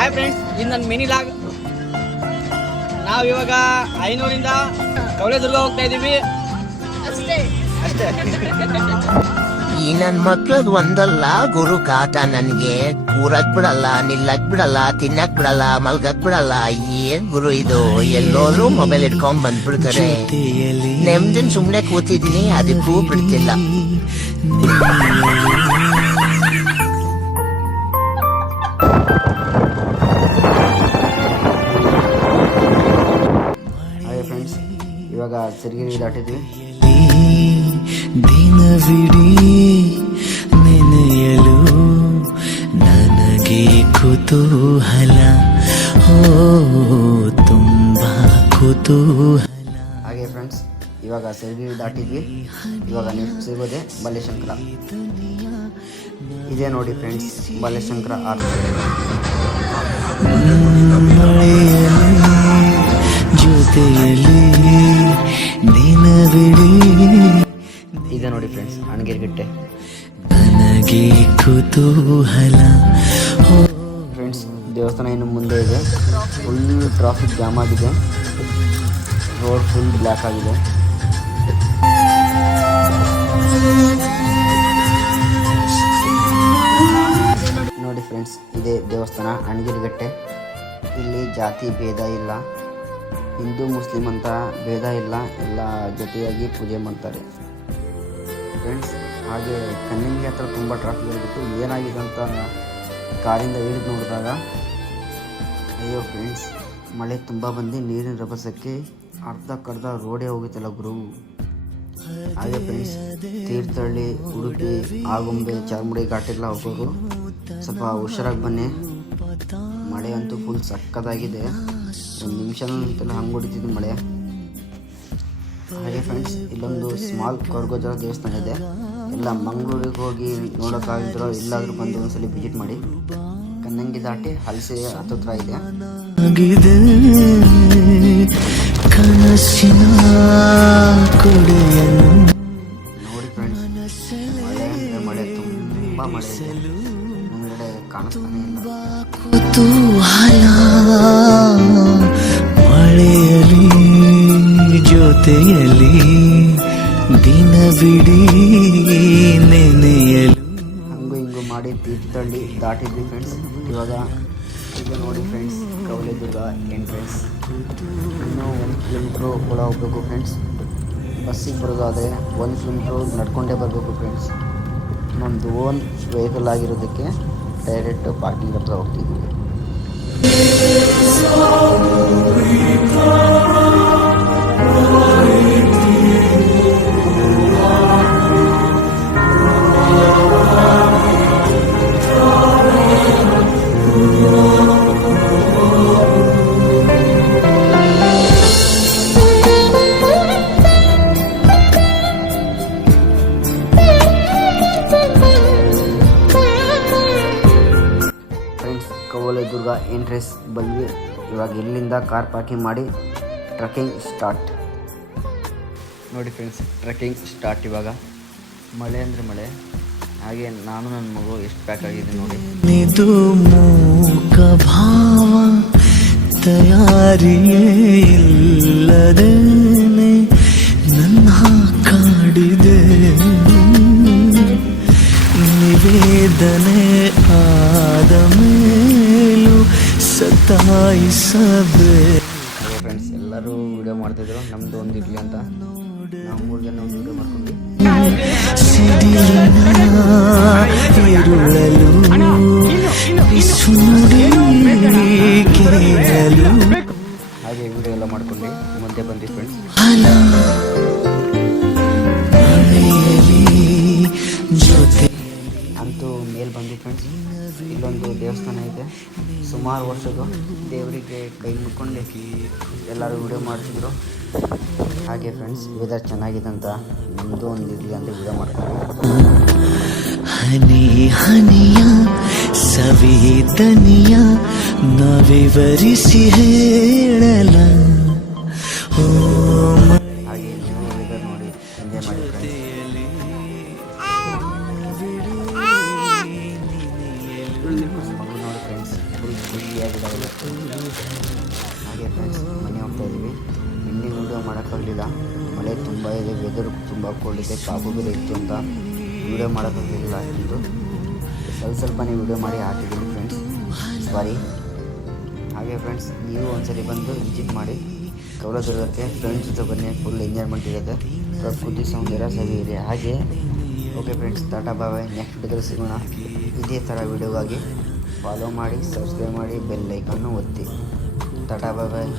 Hi friends, ಇದು ನನ್ನ mini log. ನಾವು ಇವಾಗ ಐನೂರಿಂದ ಕವಲೇದುರ್ಗ ಹೋಗ್ತಾ ಇದ್ದೀವಿ ಅಷ್ಟೇ. ಈ ನನ್ ಮಕ್ಳದ್ ಒಂದಲ್ಲ ಗುರು ಕಾಟ. ನನ್ಗೆ ಕೂರಕ್ ಬಿಡಲ್ಲ, ನಿಲ್ಲಕ್ ಬಿಡಲ್ಲ, ತಿನ್ನಕ್ ಬಿಡಲ್ಲ, ಮಲ್ಗಕ್ ಬಿಡಲ್ಲ. ಏನ್ ಗುರು ಇದು? ಎಲ್ಲೋದ್ರು ಮೊಬೈಲ್ ಇಟ್ಕೊಂಡ್ ಬಂದ್ಬಿಡ್ತಾರೆ. ನೆಮ್ಮದಿನ್ ಸುಮ್ನೆ ಕೂತಿದೀನಿ, ಅದಕ್ಕೂ ಬಿಡ್ತಿಲ್ಲ. ಹಾಯ್ ಫ್ರೆಂಡ್ಸ್, ಇವಾಗ ಸಿರಿಗಿರಿ ದಾಟಿದ್ವಿ. ದಿನವಿಡೀ ನೆನೆಯಲು ನನಗೆ ಕುತೂಹಲ, ಓ ತುಂಬಾ ಕುತೂಹಲ. ಹಾಗೆ ಫ್ರೆಂಡ್ಸ್, ಇವಾಗ ಸಿರಿಗಿರಿ ದಾಟಿದ್ವಿ. ಇವಾಗ ನೆಕ್ಸ್ಟ್ ಸಿಗೋದೆ ಬಲೇಶಂಕರ. ಇದೇ ನೋಡಿ ಫ್ರೆಂಡ್ಸ್, ಬಲೇಶಂಕರ ಆರ್ಟ್. ಜೊತೆಯಲ್ಲಿ ದಿನವಿಡೀ ಇದೆ ನೋಡಿ ಫ್ರೆಂಡ್ಸ್, ಅಣಗಿರಿಗಟ್ಟೆ. ನನಗೆ ಕುತೂಹಲ. ಫ್ರೆಂಡ್ಸ್, ದೇವಸ್ಥಾನ ಇನ್ನು ಮುಂದೆ ಇದೆ. ಫುಲ್ ಟ್ರಾಫಿಕ್ ಜಾಮ್ ಆಗಿದೆ, ರೋಡ್ ಫುಲ್ ಬ್ಲ್ಯಾಕ್ ಆಗಿದೆ. ನೋಡಿ ಫ್ರೆಂಡ್ಸ್, ಇದೇ ದೇವಸ್ಥಾನ ಅಣಗಿರಿಗಟ್ಟೆ. ಇಲ್ಲಿ ಜಾತಿ ಭೇದ ಇಲ್ಲ, ಹಿಂದೂ ಮುಸ್ಲಿಂ ಅಂತ ಭೇದ ಇಲ್ಲ, ಎಲ್ಲ ಜೊತೆಯಾಗಿ ಪೂಜೆ ಮಾಡ್ತಾರೆ ಫ್ರೆಂಡ್ಸ್. ಹಾಗೆ ಕನ್ನಂಗಿ ಹತ್ರ ತುಂಬ ಟ್ರಾಫಿಕ್ ಆಗಿತ್ತು. ಏನಾಗಿದೆ ಅಂತ ಕಾರಿಂದ ಇಳಿದು ನೋಡಿದಾಗ, ಅಯ್ಯೋ ಫ್ರೆಂಡ್ಸ್, ಮಳೆ ತುಂಬ ಬಂದು ನೀರಿನ ರಭಸಕ್ಕೆ ಅರ್ಧಕ್ಕರ್ಧ ರೋಡೇ ಹೋಗುತ್ತಲ್ಲ ಗುರು. ಹಾಗೆ ಫ್ರೆಂಡ್ಸ್, ತೀರ್ಥಹಳ್ಳಿ, ಉಡುಪಿ, ಆಗುಂಬೆ, ಚಾರ್ಮುಡಿ ಘಾಟೆಲ್ಲ ಹೋಗೋರು ಸ್ವಲ್ಪ ಹುಷಾರಾಗಿ ಬನ್ನಿ. ಮಳೆ ಅಂತೂ ಫುಲ್ ಸಕ್ಕತ್ತಾಗಿದೆ. ಒಂದು ನಿಮಿಷನಂತೆಲ್ಲ ಹಂಗೆ ಹೊಡಿತಿದ್ದು ಮಳೆ. ಹಾಗೆ ಫ್ರೆಂಡ್ಸ್, ಇಲ್ಲೊಂದು ಸ್ಮಾಲ್ ಕೊರಗೋಜರ ದೇವಸ್ಥಾನ ಇದೆ. ಎಲ್ಲ ಮಂಗಳೂರಿಗೆ ಹೋಗಿ ನೋಡೋಕ್ಕಾಗಿದ್ರೋ ಇಲ್ಲಾದರೂ ಬಂದು ಒಂದ್ಸಲಿ ವಿಸಿಟ್ ಮಾಡಿ. ಕನ್ನಂಗಿ ದಾಟಿ ಹಲಸೆ ಹತ್ರ ಇದೆ. ನೋಡಿ ಫ್ರೆಂಡ್ಸ್, ಮಳೆ ಅಂದರೆ ಮಳೆ, ತುಂಬ ಮಳೆ ಇದೆ. ಮುಂಗಡೆ ಕಾಣಿಸ್ತಾನೆ ಇಲ್ಲ. ಕುತೂಹಲ ಮಳೆಯಲಿ ಜೊತೆಯಲಿ ದಿನವಿಡೀ ನೆನೆಯಲು. ಹಂಗು ಹಿಂಗು ಮಾಡಿ ತೀರ್ಥಹಳ್ಳಿ ದಾಟಿದ್ವಿ ಫ್ರೆಂಡ್ಸ್. ಇವಾಗ ಈಗ ನೋಡಿ ಫ್ರೆಂಡ್ಸ್, ಕವಲೇದುರ್ಗ ಎಂಟ್ರೆನ್ಸ್. ಇನ್ನೂ 1 ಕಿಲೋಮೀಟ್ರು ಒಳ ಹೋಗ್ಬೇಕು ಫ್ರೆಂಡ್ಸ್. ಬಸ್ಸಿಗೆ ಬರೋದಾದರೆ 1 ಕಿಲೋಮೀಟ್ರು ನಡ್ಕೊಂಡೇ ಬರಬೇಕು ಫ್ರೆಂಡ್ಸ್. ನಮ್ಮದು ಓನ್ ವೆಹಿಕಲ್ ಆಗಿರೋದಕ್ಕೆ ಡೈರೆಕ್ಟ್ ಪಾರ್ಕಿಂಗ್ ಹತ್ರ ಹೋಗ್ತಿದ್ವಿ. ಕವಲೇದುರ್ಗ ಎಂಟ್ರೆನ್ಸ್ ಬಂದ್ವಿ. ಇವಾಗ ಇಲ್ಲಿಂದ ಕಾರ್ ಪಾರ್ಕಿಂಗ್ ಮಾಡಿ ಟ್ರೆಕ್ಕಿಂಗ್ ಸ್ಟಾರ್ಟ್. ನೋಡಿ ಫ್ರೆಂಡ್ಸ್, ಟ್ರೆಕ್ಕಿಂಗ್ ಸ್ಟಾರ್ಟ್. ಇವಾಗ ಮಳೆ ಅಂದರೆ ಮಳೆ. ಹಾಗೆ ನಾನು ನನ್ನ ಮಗು ಎಷ್ಟು ಪ್ಯಾಕ್ ಆಗಿದೆ ನೋಡಿ. ನಿದು ಮೂಕ ಭಾವ ತಯಾರಿಯೇ ಇಲ್ಲದೇನೆ ನನ್ನ ಕಾಡಿದೆ. ನಿವೇದನೆ ಆದ ಮೇಲೂ ಸತಾಯಿಸಬೇ. ಹಾಗೆ ಫ್ರೆಂಡ್ಸ್, ಎಲ್ಲರೂ ವಿಡಿಯೋ ಮಾಡ್ತಿದ್ರು. ನಮ್ಮದು ಒಂದು ಇರಲಿ ಅಂತ ನಾವು 3 ಜನ ಒಂದು ವಿಡಿಯೋ ಮಾಡ್ಕೊಂಡ್ವಿ. ಸಿಡಿಲಿನ ಇರುಳಲು ಕೇಳಲು ಹಾಗೆ ವಿಡಿಯೋ ಎಲ್ಲ ಮಾಡ್ಕೊಂಡು ಮುಂದೆ ಬಂದ್ವಿ ಫ್ರೆಂಡ್ಸ್. ಅಂತೂ ಮೇಲೆ ಬಂದ್ವಿ ಫ್ರೆಂಡ್ಸ್. ಇಲ್ಲೊಂದು ದೇವಸ್ಥಾನ ಇದೆ. ಸುಮಾರು ವರ್ಷದ್ದು ದೇವರಿಗೆ ಕೈ ಮುಕ್ಕೊಂಡು ಎಲ್ಲರೂ ವಿಡಿಯೋ ಮಾಡ್ತಿದ್ರು. ಹಾಗೆ ಫ್ರೆಂಡ್ಸ್, ವೆದರ್ ಚೆನ್ನಾಗಿದೆ ಅಂತ ನಮ್ಮದು ಒಂದು ಇರಲಿ ಅಂತ ವಿಡಿಯೋ ಮಾಡ್ಕೊಂಡು ಹನಿ ಹನಿಯ ಸವೇದನಿಯ ನವಿವರಿಸಿ ಹೇಳಲ. ಹಾಗೆ ನೀವು ವೆದರ್ ನೋಡಿ ಎಂಜಾಯ್ ಮಾಡಿ ಫ್ರೆಂಡ್ಸ್. ನೋಡಿ ಫ್ರೆಂಡ್ಸ್, ಫುಲ್ ಖುಷಿ ರೆಡಿಯಾಗಿದ್ದಾವೆ. ಹಾಗೆ ಫ್ರೆಂಡ್ಸ್ ಮನೆ ಹೋಗ್ತಾ ಇದ್ದೀವಿ. ಇನ್ನೂ ವೀಡಿಯೋ ಮಾಡೋಕ್ಕಾಗಲಿಲ್ಲ, ಮಳೆ ತುಂಬ ಇದೆ, ವೆದರು ತುಂಬ ಕೋಲ್ಡ್ ಇದೆ, ಕಾಫು ಬೇರೆ ಇತ್ತು ಅಂತ ವೀಡಿಯೋ ಮಾಡೋಕ್ಕಾಗಲಿಲ್ಲ. ಅಷ್ಟೊಂದು ಸ್ವಲ್ಪನೇ ವೀಡಿಯೋ ಮಾಡಿ ಹಾಕಿದ್ದೀನಿ ಫ್ರೆಂಡ್ಸ್, ಸಾರಿ. ಹಾಗೆ ಫ್ರೆಂಡ್ಸ್ ನೀವು ಒಂದ್ಸರಿ ಬಂದು ವಿಸಿಟ್ ಮಾಡಿ ಕೌಲದುರ್ಗಕ್ಕೆ. ಫ್ರೆಂಡ್ಸ್ ಜೊತೆ ಬನ್ನಿ, ಫುಲ್ ಎಂಜಾಯ್ಮೆಂಟ್ ಇರುತ್ತೆ, ಪ್ರಕೃತಿ ಸೌಂದರ್ಯ ಸವಿಯಿರಿ. ಹಾಗೆ ಓಕೆ ಫ್ರೆಂಡ್ಸ್, ಟಾಟಾ ಬಾಯ್. ನೆಕ್ಸ್ಟ್ ವಿಡಿಯೋದಲ್ಲಿ ಸಿಗೋಣ. ಇದೇ ಥರ ವಿಡಿಯೋಗಾಗಿ ಫಾಲೋ ಮಾಡಿ, ಸಬ್ಸ್ಕ್ರೈಬ್ ಮಾಡಿ, ಬೆಲ್ ಐಕನ್ನು ಒತ್ತಿ. ಟಾಟಾ ಬಾಯ್.